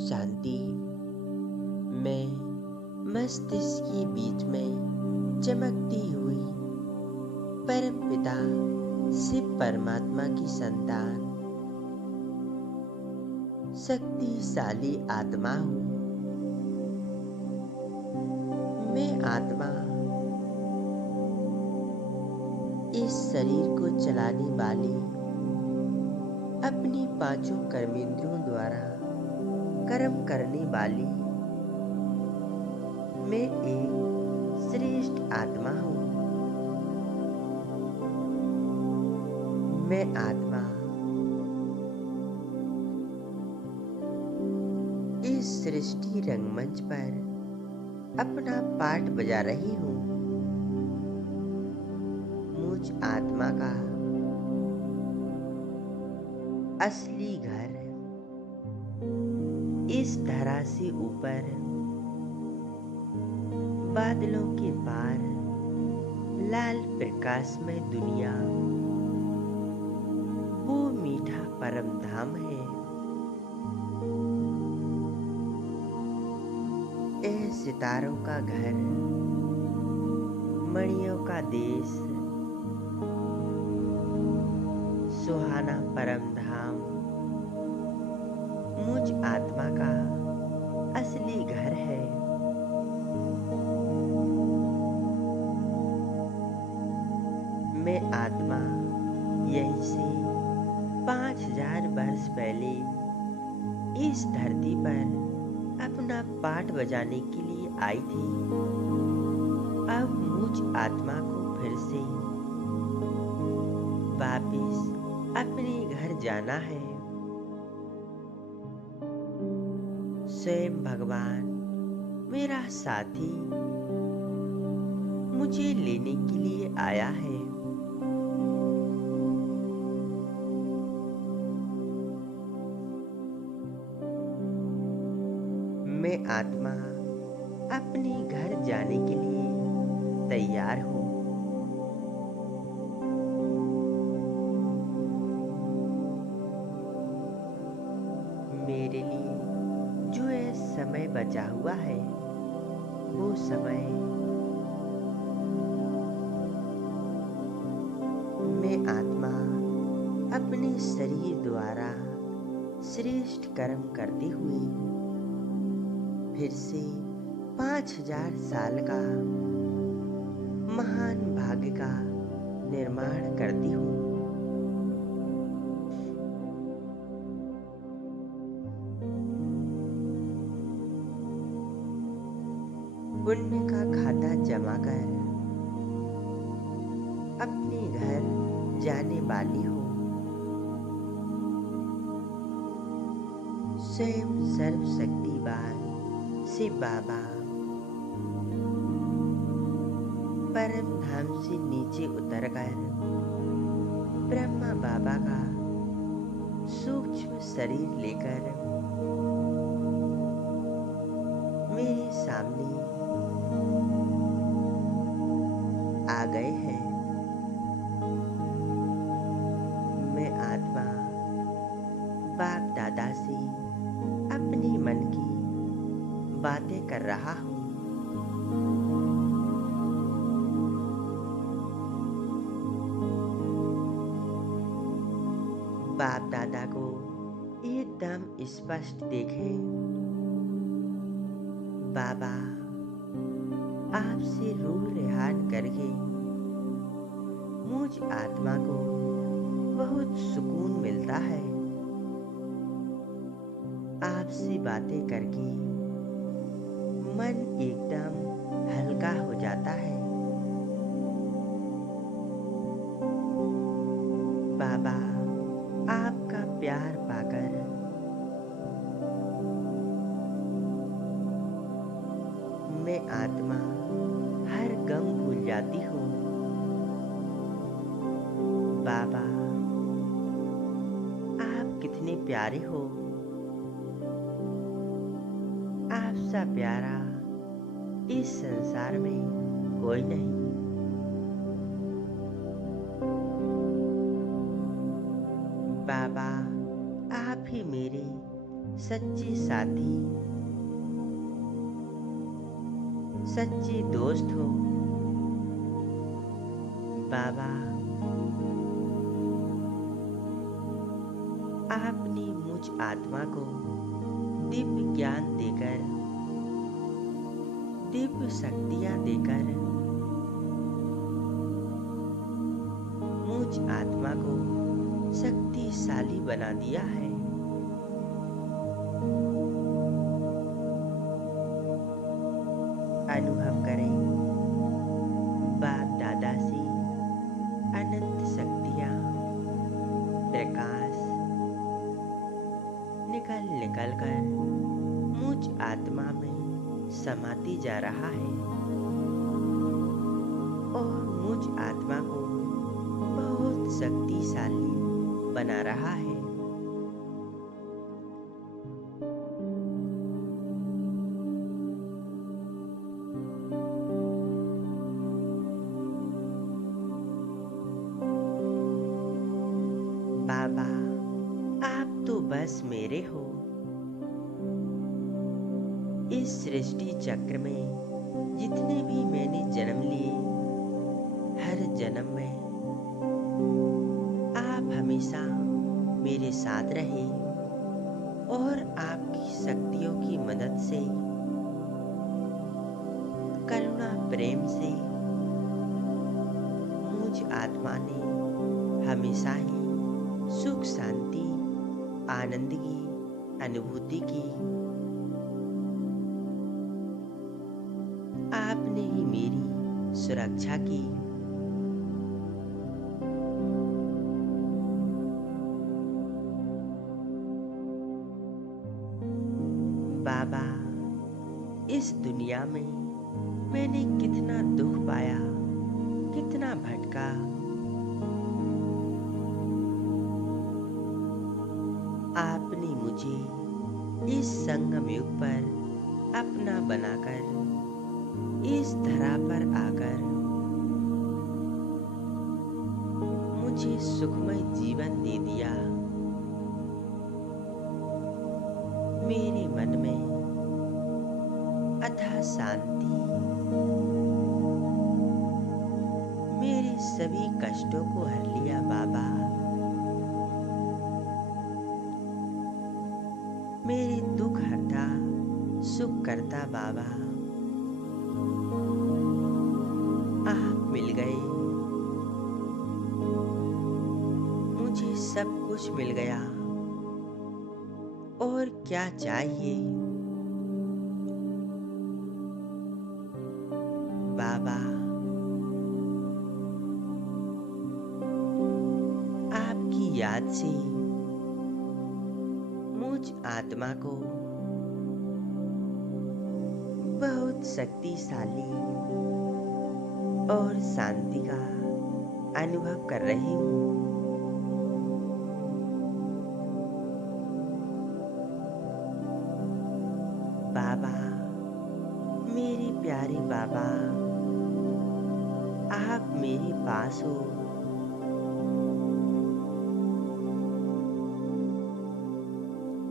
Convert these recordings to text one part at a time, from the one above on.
शांति में मस्तिष्क के बीच में चमकती हुई परम पिता शिव परमात्मा की संतान शक्तिशाली आत्मा हूँ। मैं आत्मा इस शरीर को चलाने वाली अपनी पांचों कर्मेंद्रियों द्वारा कर्म करने वाली मैं एक श्रेष्ठ आत्मा हूँ। मैं आत्मा इस सृष्टि रंगमंच पर अपना पाठ बजा रही हूँ। मुझ आत्मा का असली घर इस धरा से ऊपर बादलों के पार लाल प्रकाशमय दुनिया वो मीठा परम धाम है। ए सितारों का घर, मणियों का देश, सुहाना परम धाम मुझ आत्मा का असली घर है। मैं आत्मा यहीं से 5000 वर्ष पहले इस धरती पर अपना पाठ बजाने के लिए आई थी। अब मुझ आत्मा को फिर से वापिस अपने घर जाना है। स्वयं भगवान मेरा साथी मुझे लेने के लिए आया है। मैं आत्मा अपने घर जाने के लिए तैयार हूँ। मेरे लिए जो ये समय बचा हुआ है वो समय मैं आत्मा अपने शरीर द्वारा श्रेष्ठ कर्म करते हुए फिर से 5000 साल का महान भाग्य का निर्माण करती हूँ। पुण्य का खाता जमा कर अपने घर जाने वाली हूँ। स्वयं सर्वशक्तिवान शिव बाबा परम धाम से नीचे उतरकर ब्रह्मा बाबा का सूक्ष्म शरीर लेकर मेरे सामने आ गए हैं। मैं आत्मा बाप दादा से अपने मन की बातें कर रहा हूँ। बाप दादा को एकदम स्पष्ट देखें। बाबा आपसे रूह रेहान करके मुझ आत्मा को बहुत सुकून मिलता है। आपसे बातें करके मन एकदम हल्का हो जाता है। बाबा आपका प्यार पाकर मैं आत्मा हर गम भूल जाती हूँ। बाबा आप कितने प्यारे हो। आपसा प्यारा इस संसार में कोई नहीं। बाबा आप ही मेरे सच्चे साथी, सच्चे दोस्त हो। बाबा, आपने मुझ आत्मा को दिव्य ज्ञान देकर, दिव्य शक्तियां देकर मुझ आत्मा को शक्तिशाली बना दिया है। अनुभव करें बाप दादा से अनंत शक्तियां, प्रकाश निकल निकल कर मुझ आत्मा में समाती जा रहा है और मुझ आत्मा को बहुत शक्तिशाली बना रहा है। बाबा, आप तो बस मेरे हो। इस सृष्टि चक्र में जितने भी मैंने जन्म लिए, हर जन्म में आप हमेशा मेरे साथ रहे और आपकी शक्तियों की मदद से, करुणा प्रेम से मुझ आत्मा ने हमेशा ही सुख शांति आनंद की अनुभूति की। आपने ही मेरी सुरक्षा की। बाबा, इस दुनिया में मैंने कितना दुख पाया, कितना भटका। आपने मुझे इस संगम युग पर अपना बनाकर, इस धरा पर आकर मुझे सुखमय जीवन दे दिया। मेरे मन में अथाह शांति, मेरे सभी कष्टों को हर लिया। बाबा, मेरे दुख हरता, सुख करता। बाबा, आप मिल गए, मुझे सब कुछ मिल गया। और क्या चाहिए। बाबा, आपकी याद से मुझ आत्मा को बहुत शक्तिशाली और शांति का अनुभव कर रही हूँ। बाबा, मेरे प्यारे बाबा, आप मेरे पास हो।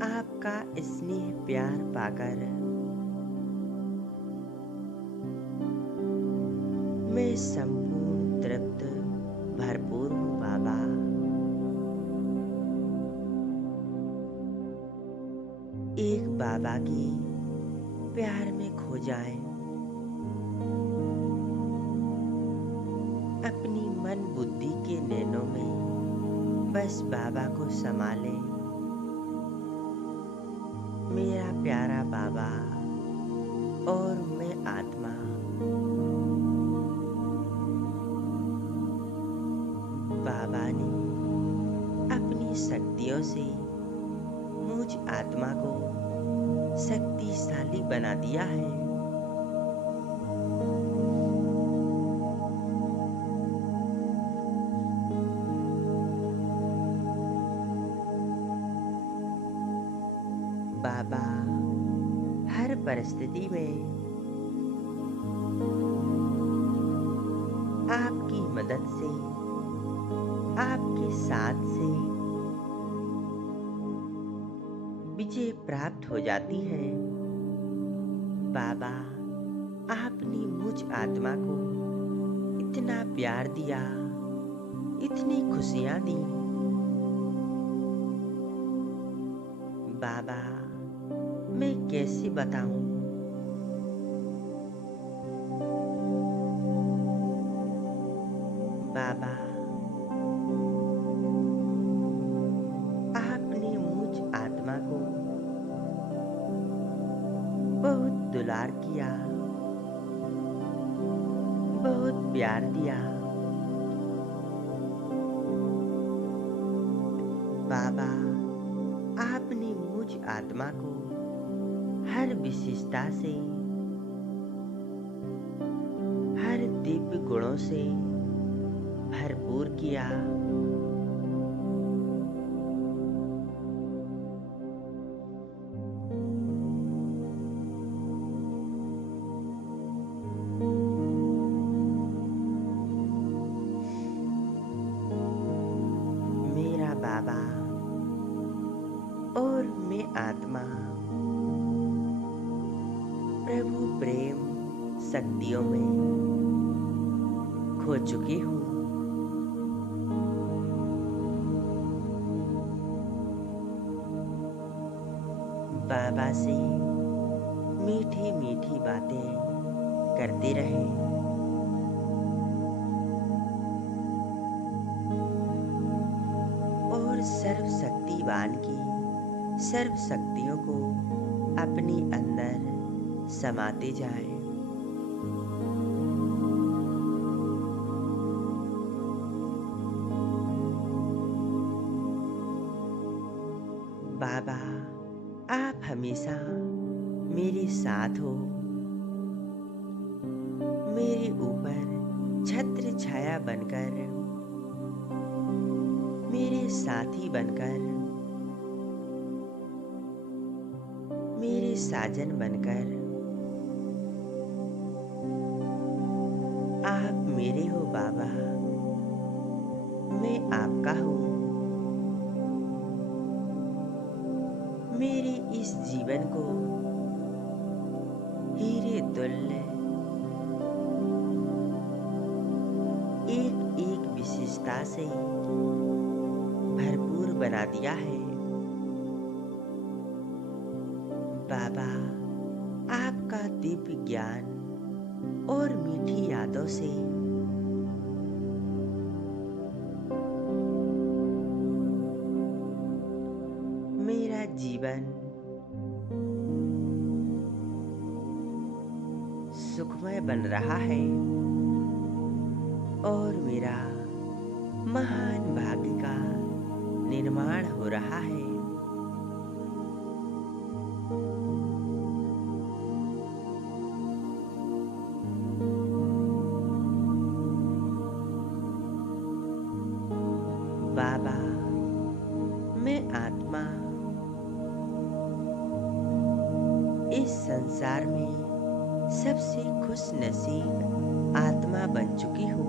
आपका स्नेह प्यार पाकर मैं संपूर्ण तृप्त भरपूर हूँ। बाबा, एक बाबा की प्यार में खो जाए, अपनी मन बुद्धि के नैनों में बस बाबा को संभाले। मेरा प्यारा बाबा और मैं आत्मा बाबा ने अपनी शक्तियों से मुझ आत्मा को शक्तिशाली बना दिया है। बाबा, हर परिस्थिति में आपकी मदद से, आपके साथ से विजय प्राप्त हो जाती है। बाबा, आपने मुझ आत्मा को इतना प्यार दिया, इतनी खुशियां दी। बाबा, मैं कैसे बताऊं? बाबा, आपने मुझ आत्मा को बहुत दुलार किया, बहुत प्यार दिया। बाबा, आपने मुझ आत्मा को हर विशेषता से, हर दिव्य गुणों से भरपूर किया। मेरा बाबा और मैं आत्मा प्रभु प्रेम शक्तियों में खो चुकी हूँ। बाबा से मीठी मीठी बातें करते रहे। और सर्वशक्तिवान की सर्व शक्तियों को अपने अंदर समाते जाए। बाबा, आप हमेशा मेरे साथ हो, मेरे ऊपर छत्र छाया बनकर, मेरे साथी बनकर, मेरे साजन बनकर आप मेरे हो। बाबा, मैं आपका हूँ। मेरे इस जीवन को हीरे तुल्य एक एक विशेषता से भरपूर बना दिया है। बाबा, आपका दिव्य ज्ञान और मीठी यादों से मेरा जीवन सुखमय बन रहा है और मेरा महान भाग्य का निर्माण हो रहा है। बाबा, मैं आत्मा इस संसार में सबसे खुश नसीब आत्मा बन चुकी हूँ।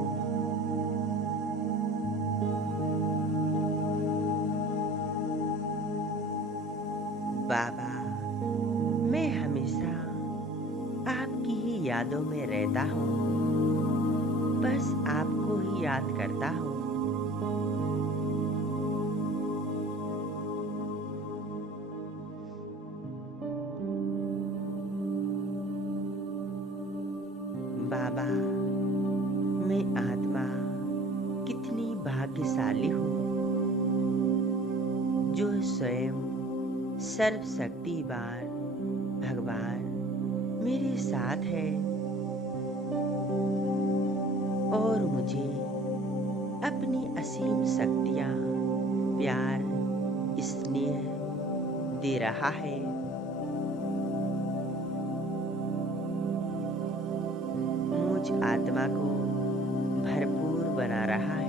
बाबा, मैं हमेशा आपकी ही यादों में रहता हूँ, बस आपको ही याद करता हूँ। बाबा, मैं आत्मा कितनी भाग्यशाली हूँ जो स्वयं सर्वशक्तिवान भगवान मेरे साथ है और मुझे अपनी असीम शक्तियाँ, प्यार, स्नेह दे रहा है। मुझ आत्मा को भरपूर बना रहा है।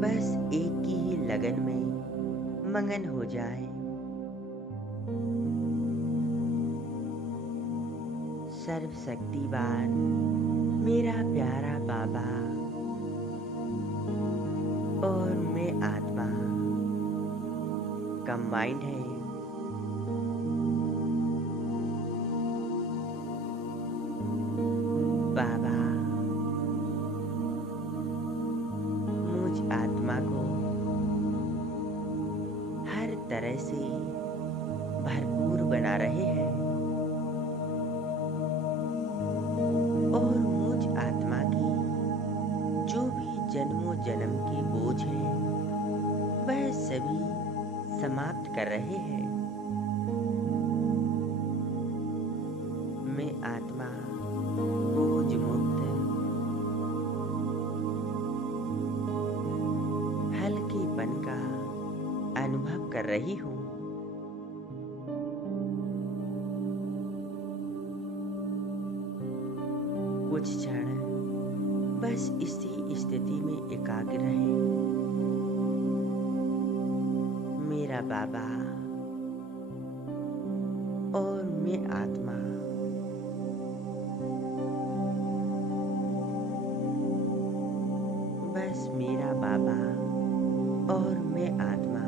बस एक की ही लगन में मगन हो जाए। सर्वशक्तिवान मेरा प्यारा बाबा और मैं आत्मा कंबाइंड है। बाबा मुझ आत्मा को हर तरह से भरपूर बना रहे हैं और मुझ आत्मा की जो भी जन्मों जन्म के बोझ हैं वह सभी समाप्त कर रहे हैं। मैं आत्मा बोझ मुक्त हल्केपन का अनुभव कर रही हूँ। कुछ क्षण बस इसी स्थिति में एकाग्र रहे। मेरा बाबा और मैं आत्मा बस मेरा बाबा और मैं आत्मा।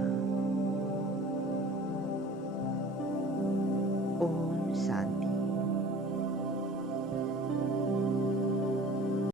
ओम शांति।